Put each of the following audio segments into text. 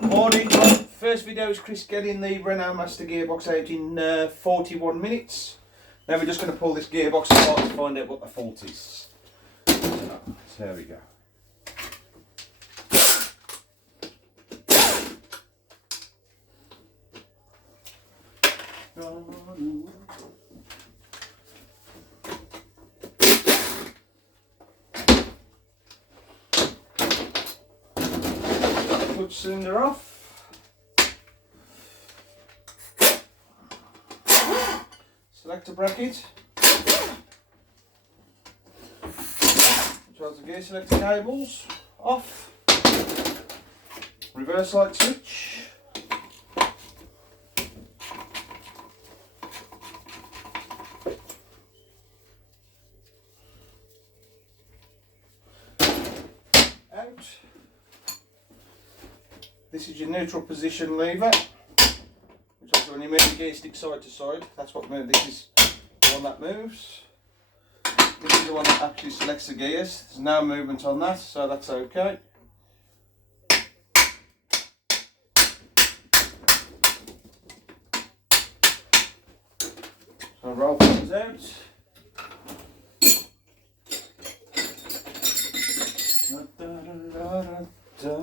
Morning. First video is Chris getting the Renault Master gearbox out in 41 minutes. Now we're just going to pull this gearbox apart to find out what the fault is. So there we go. Clutch cylinder off. Selector bracket. Controls the gear selector cables off. Reverse light switch. Out. This is your neutral position lever, which also when you move the gear stick side to side, that's what moves. This is the one that moves. This is the one that actually selects the gears. There's no movement on that, so that's okay. So roll things out. Da, da, da, da, da.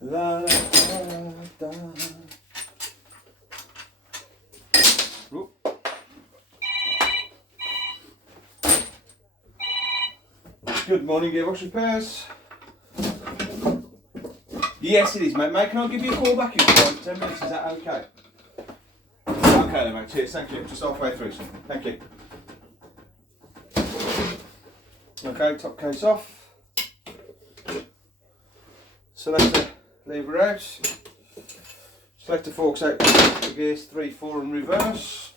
La, la, da. Oop. Good morning, Gearbox Repairs. Yes, it is, mate. Mate, can I give you a call back in 5 to 10 minutes? Is that okay? Okay then, mate. Cheers. Thank you. Just halfway through something. Thank you. Okay, top case off. Selector lever out. Selector forks out the gears 3, 4 and reverse.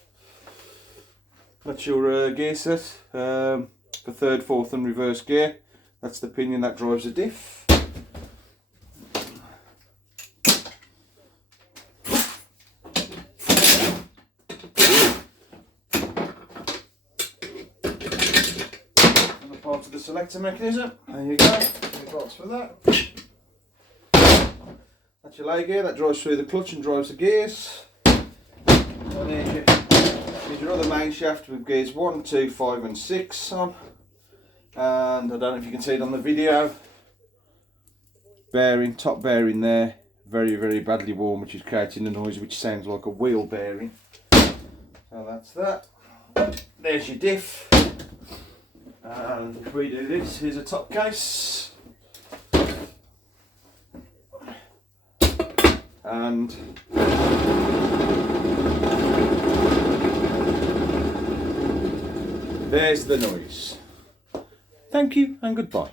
That's your gear set for 3rd, 4th and reverse gear. That's the pinion that drives the diff. And the part of the selector mechanism. There you go. Any parts for that. That's your lay gear that drives through the clutch and drives the gears. And here's your other main shaft with gears 1, 2, 5 and 6 on. And I don't know if you can see it on the video. Bearing, top bearing there, very, very badly worn, which is creating a noise which sounds like a wheel bearing. So that's that. There's your diff. And if we do this, here's a top case. And there's the noise. Thank you and goodbye.